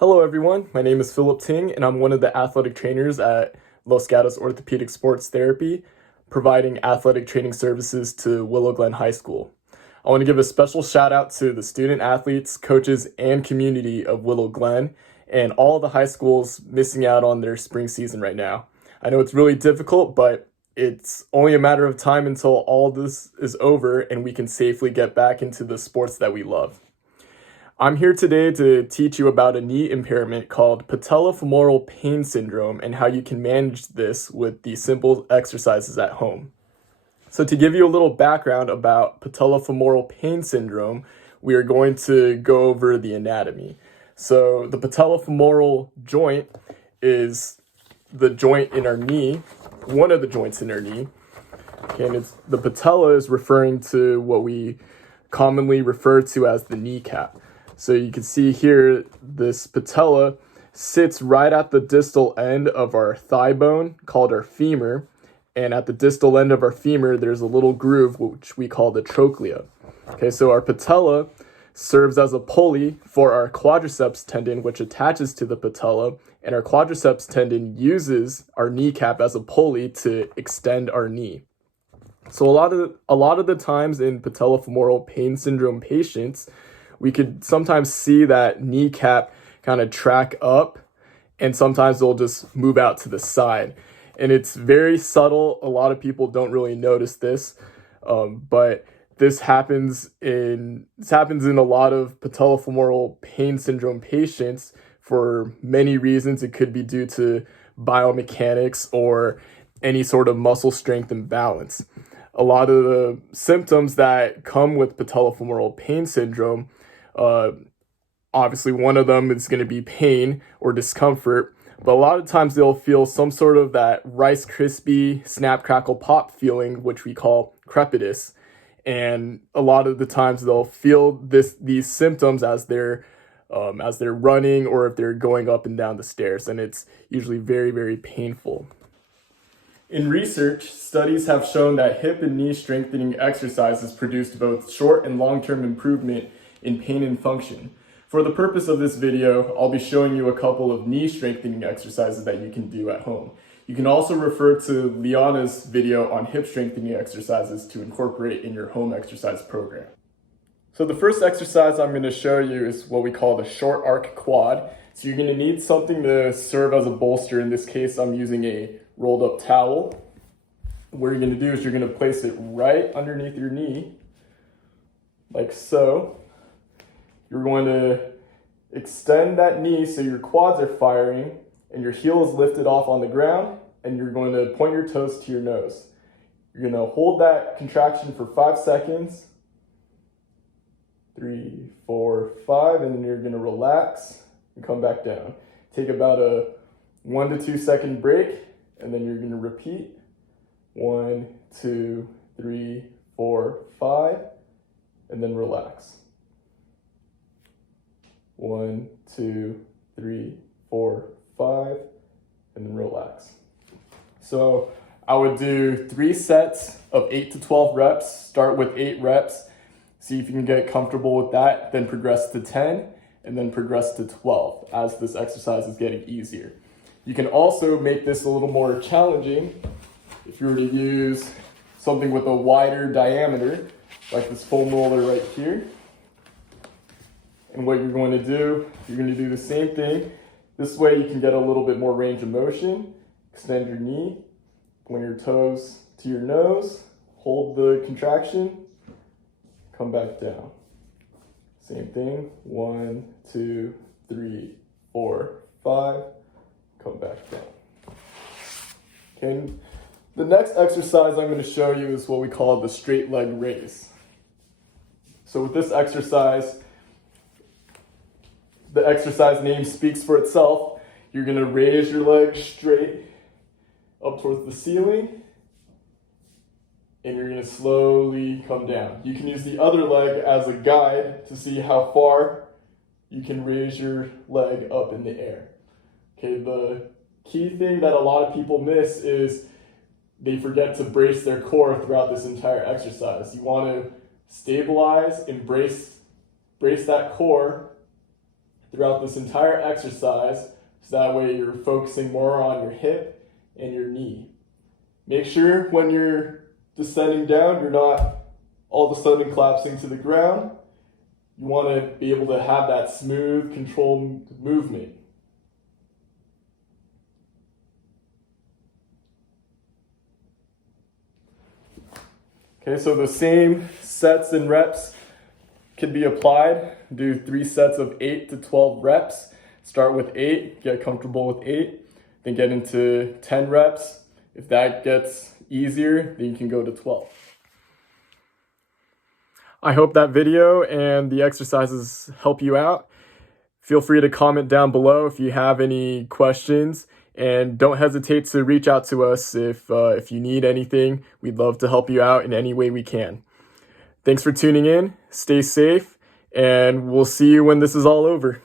Hello everyone, my name is Philip Ting and I'm one of the athletic trainers at Los Gatos Orthopedic Sports Therapy, providing athletic training services to Willow Glen High School. I want to give a special shout out to the student athletes, coaches, and community of Willow Glen and all the high schools missing out on their spring season right now. I know it's really difficult, but it's only a matter of time until all this is over and we can safely get back into the sports that we love. I'm here today to teach you about a knee impairment called patellofemoral pain syndrome and how you can manage this with the simple exercises at home. So to give you a little background about patellofemoral pain syndrome, we are going to go over the anatomy. So the patellofemoral joint is the joint in our knee, one of the joints in our knee, and the patella is referring to what we commonly refer to as the kneecap. So you can see here, this patella sits right at the distal end of our thigh bone called our femur. And at the distal end of our femur, there's a little groove, which we call the trochlea. Okay, so our patella serves as a pulley for our quadriceps tendon, which attaches to the patella. And our quadriceps tendon uses our kneecap as a pulley to extend our knee. So a lot of the times in patellofemoral pain syndrome patients, we could sometimes see that kneecap kind of track up, and sometimes they'll just move out to the side. And it's very subtle. A lot of people don't really notice this, but this happens in a lot of patellofemoral pain syndrome patients for many reasons. It could be due to biomechanics or any sort of muscle strength imbalance. A lot of the symptoms that come with patellofemoral pain syndrome, obviously one of them is going to be pain or discomfort, but a lot of times they'll feel some sort of that Rice Krispie snap crackle pop feeling, which we call crepitus. And a lot of the times they'll feel these symptoms as they're running or if they're going up and down the stairs, and it's usually very, very painful. In research, studies have shown that hip and knee strengthening exercises produced both short and long-term improvement in pain and function. For the purpose of this video, I'll be showing you a couple of knee strengthening exercises that you can do at home. You can also refer to Liana's video on hip strengthening exercises to incorporate in your home exercise program. So the first exercise I'm going to show you is what we call the short arc quad. So you're going to need something to serve as a bolster. In this case, I'm using a rolled up towel. What you're going to do is you're going to place it right underneath your knee, like so. You're going to extend that knee so your quads are firing and your heel is lifted off on the ground, and you're going to point your toes to your nose. You're going to hold that contraction for 5 seconds, 3, 4, 5, and then you're going to relax and come back down. Take about a 1 to 2 second break, and then you're going to repeat 1, 2, 3, 4, 5, and then relax. 1, 2, 3, 4, 5, and then relax. So I would do 3 sets of 8 to 12 reps. Start with 8 reps. See if you can get comfortable with that. Then progress to 10, and then progress to 12 as this exercise is getting easier. You can also make this a little more challenging if you were to use something with a wider diameter, like this foam roller right here. And what you're going to do the same thing. This way you can get a little bit more range of motion. Extend your knee, point your toes to your nose, hold the contraction, come back down. Same thing, 1, 2, 3, 4, 5, come back down. Okay, the next exercise I'm going to show you is what we call the straight leg raise. So with this exercise, the exercise name speaks for itself. You're going to raise your leg straight up towards the ceiling, and you're going to slowly come down. You can use the other leg as a guide to see how far you can raise your leg up in the air. Okay, the key thing that a lot of people miss is they forget to brace their core throughout this entire exercise. You want to stabilize and brace that core throughout this entire exercise, so that way you're focusing more on your hip and your knee. Make sure when you're descending down, you're not all of a sudden collapsing to the ground. You want to be able to have that smooth, controlled movement. Okay, so the same sets and reps can be applied. Do 3 sets of 8 to 12 reps. Start with 8, get comfortable with 8, then get into 10 reps. If that gets easier, then you can go to 12. I hope that video and the exercises help you out. Feel free to comment down below if you have any questions, and don't hesitate to reach out to us if you need anything. We'd love to help you out in any way we can. Thanks for tuning in. Stay safe, and we'll see you when this is all over.